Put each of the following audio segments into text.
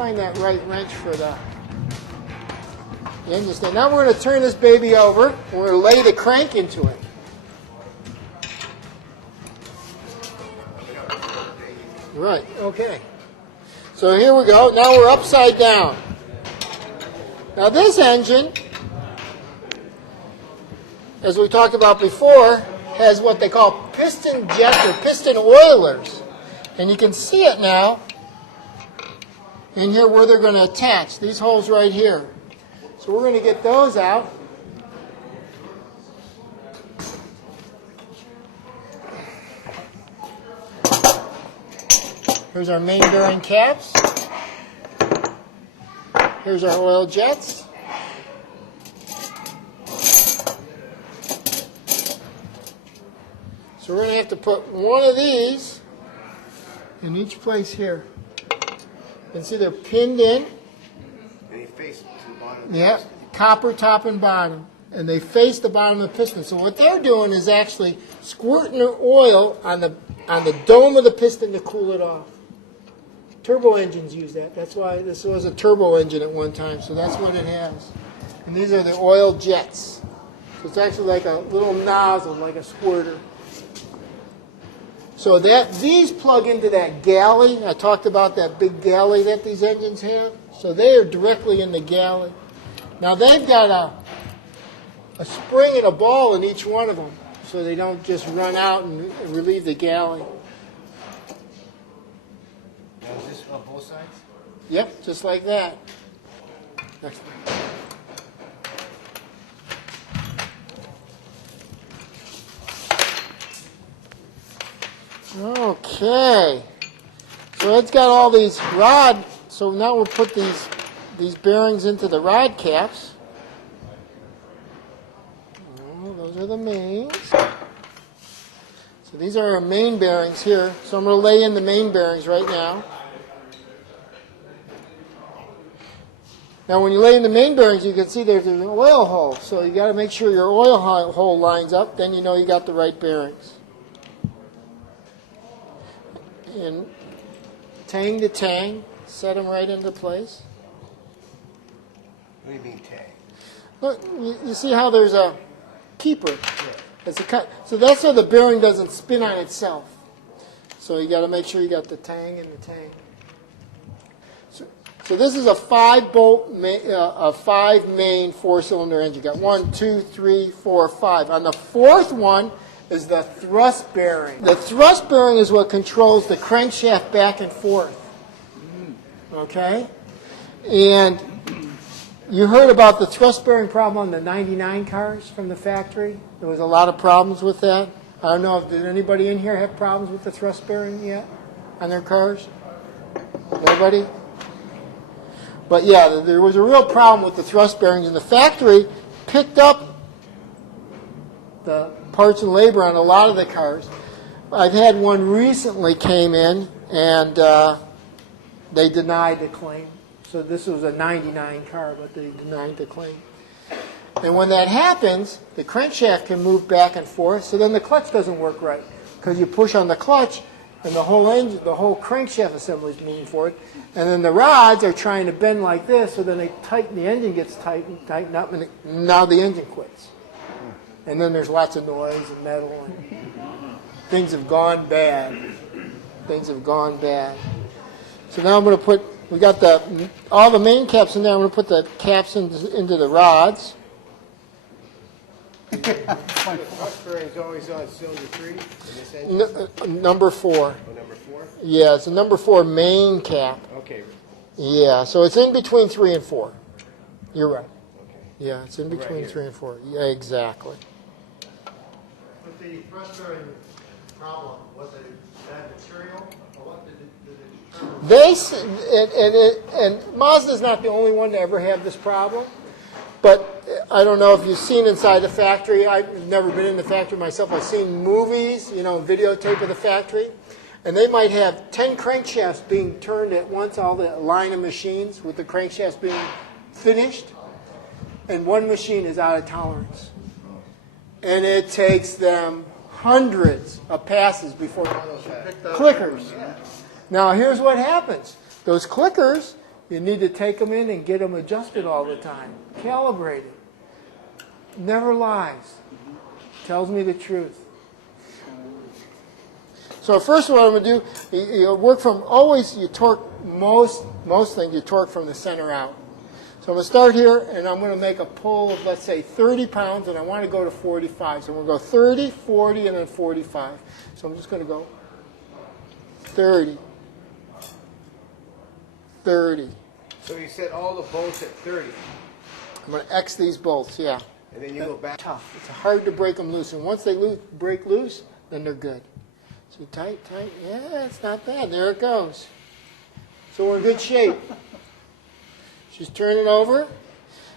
find that right wrench for the engine stand. Now we're going to turn this baby over. We're going to lay the crank into it. Right, okay. So here we go. Now we're upside down. Now this engine, as we talked about before, has what they call piston jet or piston oilers. And you can see it now in here where they're going to attach. These holes right here. So we're going to get those out. Here's our main bearing caps. Here's our oil jets. So we're going to have to put one of these in each place here. You can see they're pinned in. And they face to the bottom. Yeah, copper top and bottom. And they face the bottom of the piston. So what they're doing is actually squirting their oil on the dome of the piston to cool it off. Turbo engines use that. That's why this was a turbo engine at one time. So that's what it has. And these are the oil jets. So it's actually like a little nozzle, like a squirter. So these plug into that galley. I talked about that big galley that these engines have. So they are directly in the galley. Now they've got a spring and a ball in each one of them, so they don't just run out and relieve the galley. Now is this on both sides? Yep, just like that. Next one. Okay, so it's got all these rod. So now we'll put these bearings into the rod caps. Oh, those are the mains. So these are our main bearings here. So I'm going to lay in the main bearings right now. Now when you lay in the main bearings, you can see there's an oil hole. So you got to make sure your oil hole lines up. Then you know you got the right bearings. And tang to tang, set them right into place. What do you mean tang? Look, you see how there's a keeper. It's a cut. So that's so the bearing doesn't spin on itself. So you got to make sure you got the tang and the tang. So this is a 5-bolt, a 5-main 4-cylinder engine. You got 1, 2, 3, 4, 5. On the fourth one is the thrust bearing. The thrust bearing is what controls the crankshaft back and forth. Okay? And you heard about the thrust bearing problem on the 99 cars from the factory. There was a lot of problems with that. I don't know, did anybody in here have problems with the thrust bearing yet on their cars? Nobody? But yeah, there was a real problem with the thrust bearings, and the factory picked up the parts and labor on a lot of the cars. I've had one recently came in, and they denied the claim. So this was a 99 car, but they denied the claim. And when that happens, the crankshaft can move back and forth, so then the clutch doesn't work right. Because you push on the clutch, and the whole engine, the whole crankshaft assembly is moving forward. And then the rods are trying to bend like this, so then they tighten, the engine gets tightened up, and now the engine quits. And then there's lots of noise and metal, and things have gone bad. Things have gone bad. So now I'm going to put, we got all the main caps in there. I'm going to put the caps into the rods. The thrust bearing is always on cylinder 3 in this engine? Number 4. Oh, number 4? Yeah, it's a number 4 main cap. Okay. Yeah, so it's in between 3 and 4. You're right. Okay. Yeah, it's in between Right 3 and 4. Yeah, exactly. But the thrust bearing problem, was it bad material, or what did it determine? And Mazda's not the only one to ever have this problem. But I don't know if you've seen inside the factory. I've never been in the factory myself. I've seen movies, videotape of the factory. And they might have 10 crankshafts being turned at once, all the line of machines with the crankshafts being finished. And one machine is out of tolerance. And it takes them hundreds of passes before clickers. Now here's what happens. Those clickers, You need to take them in and get them adjusted all the time, calibrated. Never lies. Tells me the truth. So first what I'm going to do, you work from, always you torque, most things you torque from the center out. So I'm going to start here, and I'm going to make a pull of, let's say, 30 pounds, and I want to go to 45. So I'm going to go 30, 40, and then 45. So I'm just going to go 30, 30. So you set all the bolts at 30, I'm going to X these bolts, yeah. and then you go back. Tough. It's hard to break them loose. And once they break loose, then they're good. So tight, tight. Yeah, it's not bad. There it goes. So we're in good shape. Just turn it over.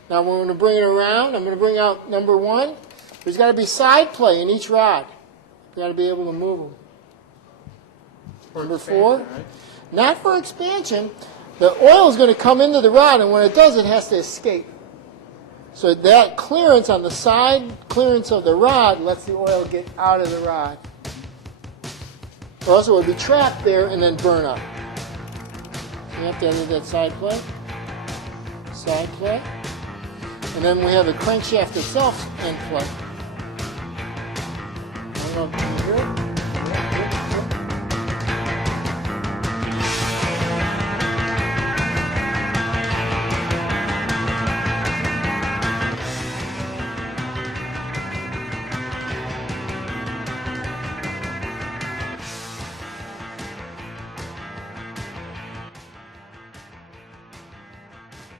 Now we're going to bring it around. I'm going to bring out number 1. There's got to be side play in each rod. You've got to be able to move them. Number 4. Right? Not for expansion. The oil is going to come into the rod, and when it does, it has to escape. So that clearance on the side clearance of the rod lets the oil get out of the rod. Or else it would be trapped there and then burn up. So you have to enter that side play. Side play. And then we have the crankshaft itself in play. I'm going to do here.